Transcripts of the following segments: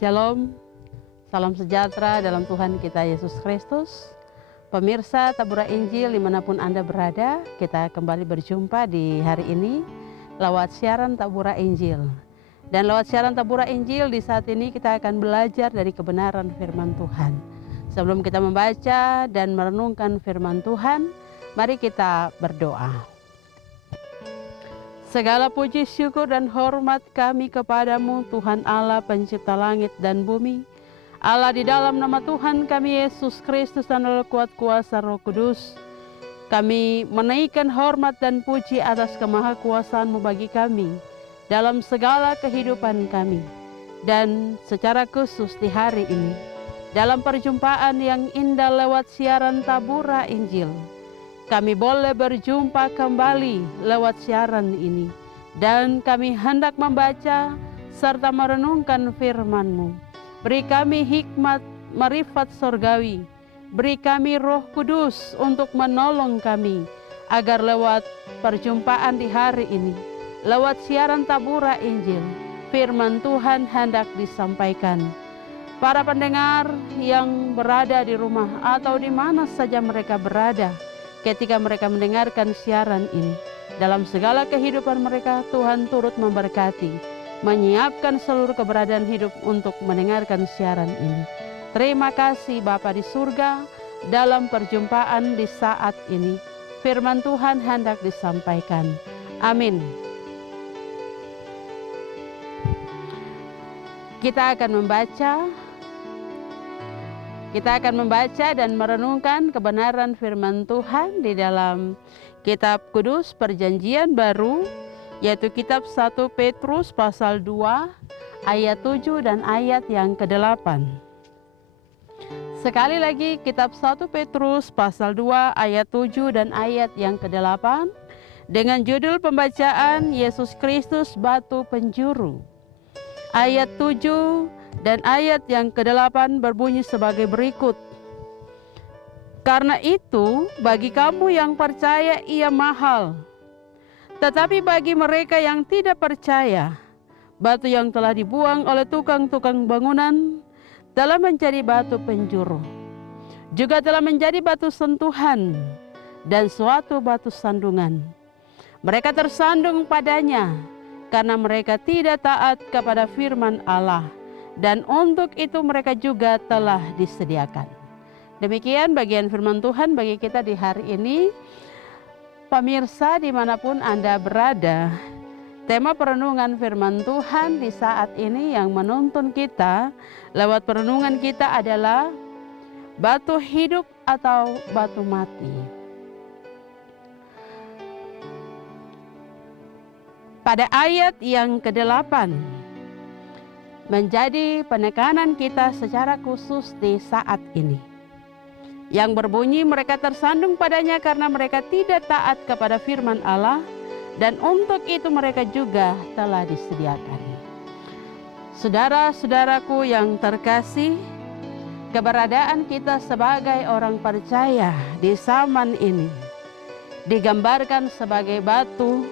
Shalom, salam sejahtera dalam Tuhan kita Yesus Kristus. Pemirsa Tabura Injil dimanapun Anda berada, kita kembali berjumpa di hari ini lewat siaran Tabura Injil. Dan lewat siaran Tabura Injil di saat ini kita akan belajar dari kebenaran firman Tuhan. Sebelum kita membaca dan merenungkan firman Tuhan, mari kita berdoa. Segala puji, syukur, dan hormat kami kepadamu, Tuhan Allah pencipta langit dan bumi. Allah, di dalam nama Tuhan kami Yesus Kristus dan oleh kuat kuasa Roh Kudus, kami menaikkan hormat dan puji atas kemahakuasaan-Mu bagi kami dalam segala kehidupan kami. Dan secara khusus di hari ini, dalam perjumpaan yang indah lewat siaran Tabura Injil, kami boleh berjumpa kembali lewat siaran ini. Dan kami hendak membaca serta merenungkan firman-Mu. Beri kami hikmat marifat sorgawi. Beri kami Roh Kudus untuk menolong kami. Agar lewat perjumpaan di hari ini, lewat siaran Tabura Injil, firman Tuhan hendak disampaikan. Para pendengar yang berada di rumah atau di mana saja mereka berada, ketika mereka mendengarkan siaran ini, dalam segala kehidupan mereka Tuhan turut memberkati, menyiapkan seluruh keberadaan hidup untuk mendengarkan siaran ini. Terima kasih Bapa di surga, dalam perjumpaan di saat ini firman Tuhan hendak disampaikan. Amin. Kita akan membaca dan merenungkan kebenaran firman Tuhan di dalam Kitab Kudus Perjanjian Baru, yaitu Kitab 1 Petrus pasal 2 ayat 7 dan ayat yang ke-8. Sekali lagi Kitab 1 Petrus pasal 2 ayat 7 dan ayat yang ke-8 dengan judul pembacaan Yesus Kristus Batu Penjuru. Ayat 7 dan ayat yang ke-8 berbunyi sebagai berikut. Karena itu, bagi kamu yang percaya ia mahal. Tetapi bagi mereka yang tidak percaya, batu yang telah dibuang oleh tukang-tukang bangunan telah menjadi batu penjuru. Juga telah menjadi batu sentuhan dan suatu batu sandungan. Mereka tersandung padanya karena mereka tidak taat kepada firman Allah. Dan untuk itu mereka juga telah disediakan. Demikian bagian firman Tuhan bagi kita di hari ini. Pemirsa dimanapun Anda berada, tema perenungan firman Tuhan di saat ini yang menuntun kita lewat perenungan kita adalah batu hidup atau batu mati. Pada ayat yang ke-8 menjadi penekanan kita secara khusus di saat ini, yang berbunyi mereka tersandung padanya karena mereka tidak taat kepada firman Allah, dan untuk itu mereka juga telah disediakan. Saudara-saudaraku yang terkasih, keberadaan kita sebagai orang percaya di zaman ini digambarkan sebagai batu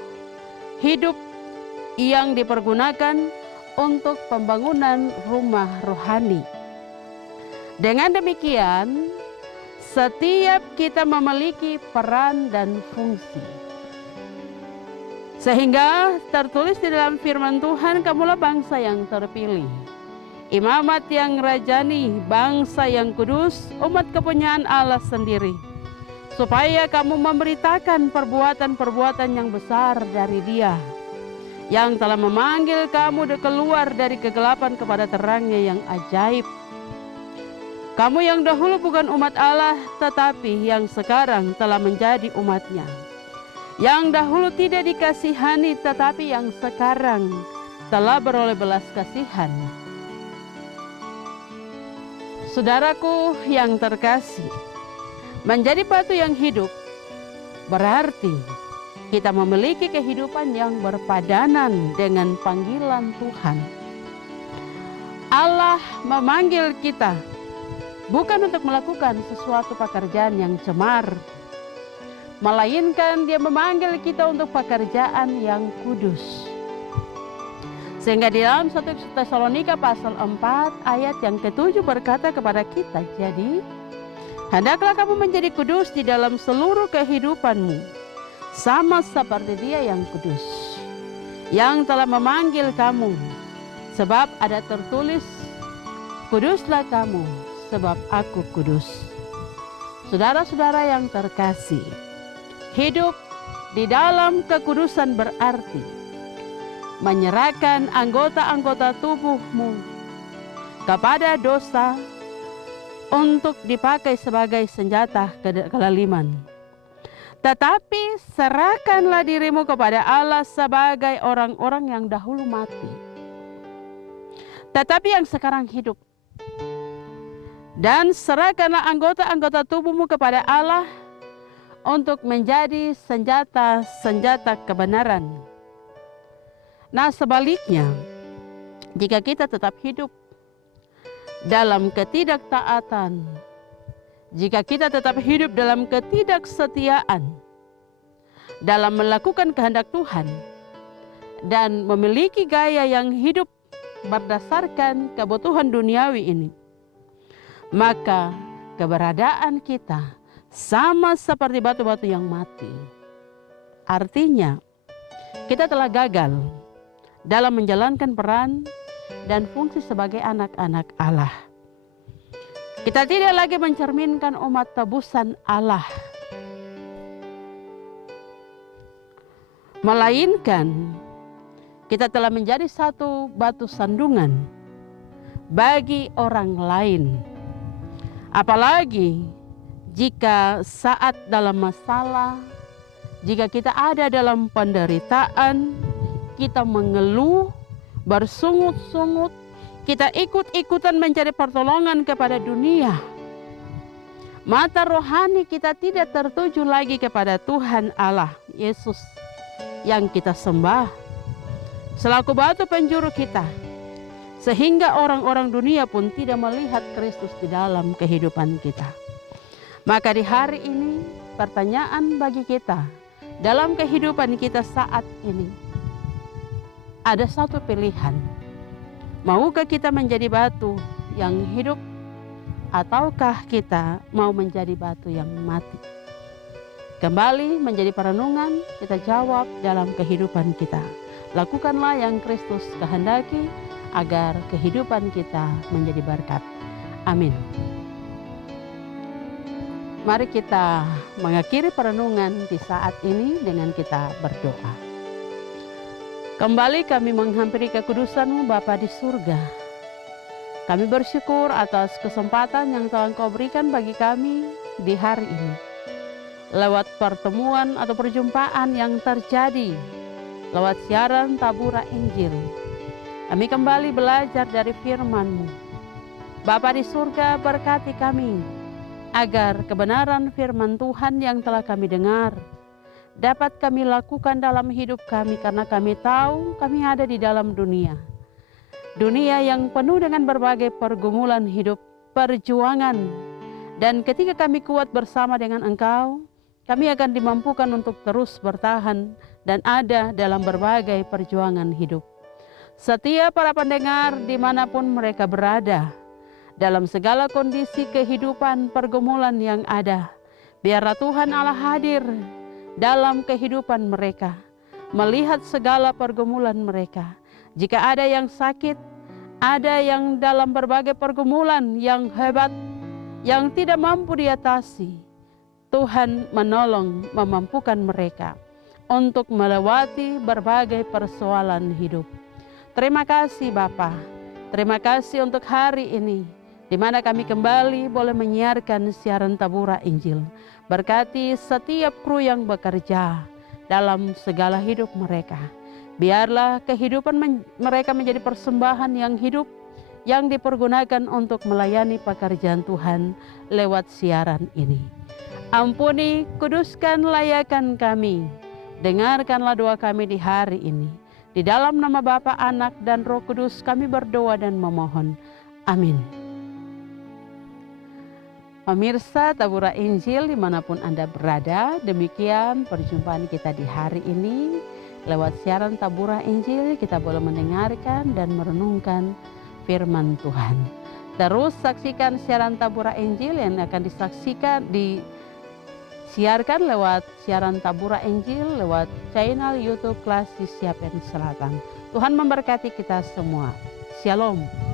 hidup yang dipergunakan untuk pembangunan rumah rohani. Dengan demikian, setiap kita memiliki peran dan fungsi. Sehingga tertulis di dalam firman Tuhan, kamulah bangsa yang terpilih, imamat yang rajani, bangsa yang kudus, umat kepunyaan Allah sendiri, supaya kamu memberitakan perbuatan-perbuatan yang besar dari Dia, yang telah memanggil kamu keluar dari kegelapan kepada terangnya yang ajaib. Kamu yang dahulu bukan umat Allah, tetapi yang sekarang telah menjadi umat-Nya. Yang dahulu tidak dikasihani, tetapi yang sekarang telah beroleh belas kasihan. Saudaraku yang terkasih, menjadi batu yang hidup berarti kita memiliki kehidupan yang berpadanan dengan panggilan Tuhan. Allah memanggil kita bukan untuk melakukan sesuatu pekerjaan yang cemar, melainkan Dia memanggil kita untuk pekerjaan yang kudus. Sehingga di dalam 1 Tesalonika pasal 4 ayat yang ke-7 berkata kepada kita, jadi hendaklah kamu menjadi kudus di dalam seluruh kehidupanmu, sama seperti Dia yang kudus, yang telah memanggil kamu. Sebab ada tertulis, kuduslah kamu, sebab aku kudus. Saudara-saudara yang terkasih, hidup di dalam kekudusan berarti menyerahkan anggota-anggota tubuhmu kepada dosa untuk dipakai sebagai senjata kelaliman. Tetapi serahkanlah dirimu kepada Allah sebagai orang-orang yang dahulu mati, tetapi yang sekarang hidup. Dan serahkanlah anggota-anggota tubuhmu kepada Allah untuk menjadi senjata-senjata kebenaran. Nah, sebaliknya, jika kita tetap hidup dalam ketidaktaatan, jika kita tetap hidup dalam ketidaksetiaan, dalam melakukan kehendak Tuhan, dan memiliki gaya yang hidup berdasarkan kebutuhan duniawi ini, maka keberadaan kita sama seperti batu-batu yang mati. Artinya, kita telah gagal dalam menjalankan peran dan fungsi sebagai anak-anak Allah. Kita tidak lagi mencerminkan umat tebusan Allah, melainkan kita telah menjadi satu batu sandungan bagi orang lain. Apalagi jika saat dalam masalah, jika kita ada dalam penderitaan, kita mengeluh, bersungut-sungut, kita ikut-ikutan mencari pertolongan kepada dunia. Mata rohani kita tidak tertuju lagi kepada Tuhan Allah Yesus yang kita sembah selaku batu penjuru kita, sehingga orang-orang dunia pun tidak melihat Kristus di dalam kehidupan kita. Maka di hari ini pertanyaan bagi kita dalam kehidupan kita saat ini, ada satu pilihan. Maukah kita menjadi batu yang hidup, ataukah kita mau menjadi batu yang mati? Kembali menjadi perenungan, kita jawab dalam kehidupan kita. Lakukanlah yang Kristus kehendaki agar kehidupan kita menjadi berkat. Amin. Mari kita mengakhiri perenungan di saat ini dengan kita berdoa. Kembali kami menghampiri kekudusan-Mu Bapa di surga. Kami bersyukur atas kesempatan yang telah Engkau berikan bagi kami di hari ini. Lewat pertemuan atau perjumpaan yang terjadi, lewat siaran Tabura Injil, kami kembali belajar dari firman-Mu. Bapa di surga, berkati kami agar kebenaran firman Tuhan yang telah kami dengar dapat kami lakukan dalam hidup kami, karena kami tahu kami ada di dalam dunia. Dunia yang penuh dengan berbagai pergumulan hidup, perjuangan. Dan ketika kami kuat bersama dengan Engkau, kami akan dimampukan untuk terus bertahan dan ada dalam berbagai perjuangan hidup. Setiap para pendengar dimanapun mereka berada, dalam segala kondisi kehidupan pergumulan yang ada, biarlah Tuhan Allah hadir dalam kehidupan mereka, melihat segala pergumulan mereka. Jika ada yang sakit, ada yang dalam berbagai pergumulan yang hebat, yang tidak mampu diatasi, Tuhan menolong, memampukan mereka untuk melewati berbagai persoalan hidup. Terima kasih Bapa, terima kasih untuk hari ini, di mana kami kembali boleh menyiarkan siaran Tabura Injil. Berkati setiap kru yang bekerja dalam segala hidup mereka. Biarlah kehidupan mereka menjadi persembahan yang hidup, yang dipergunakan untuk melayani pekerjaan Tuhan lewat siaran ini. Ampuni, kuduskan, layakan kami. Dengarkanlah doa kami di hari ini. Di dalam nama Bapa, Anak, dan Roh Kudus kami berdoa dan memohon. Amin. Pemirsa Tabura Injil dimanapun Anda berada, demikian perjumpaan kita di hari ini. lewat siaran Tabura Injil kita boleh mendengarkan dan merenungkan firman Tuhan. Terus saksikan siaran Tabura Injil yang akan disiarkan lewat siaran Tabura Injil lewat channel YouTube Kelas Siapen Selatan. Tuhan memberkati kita semua. Shalom.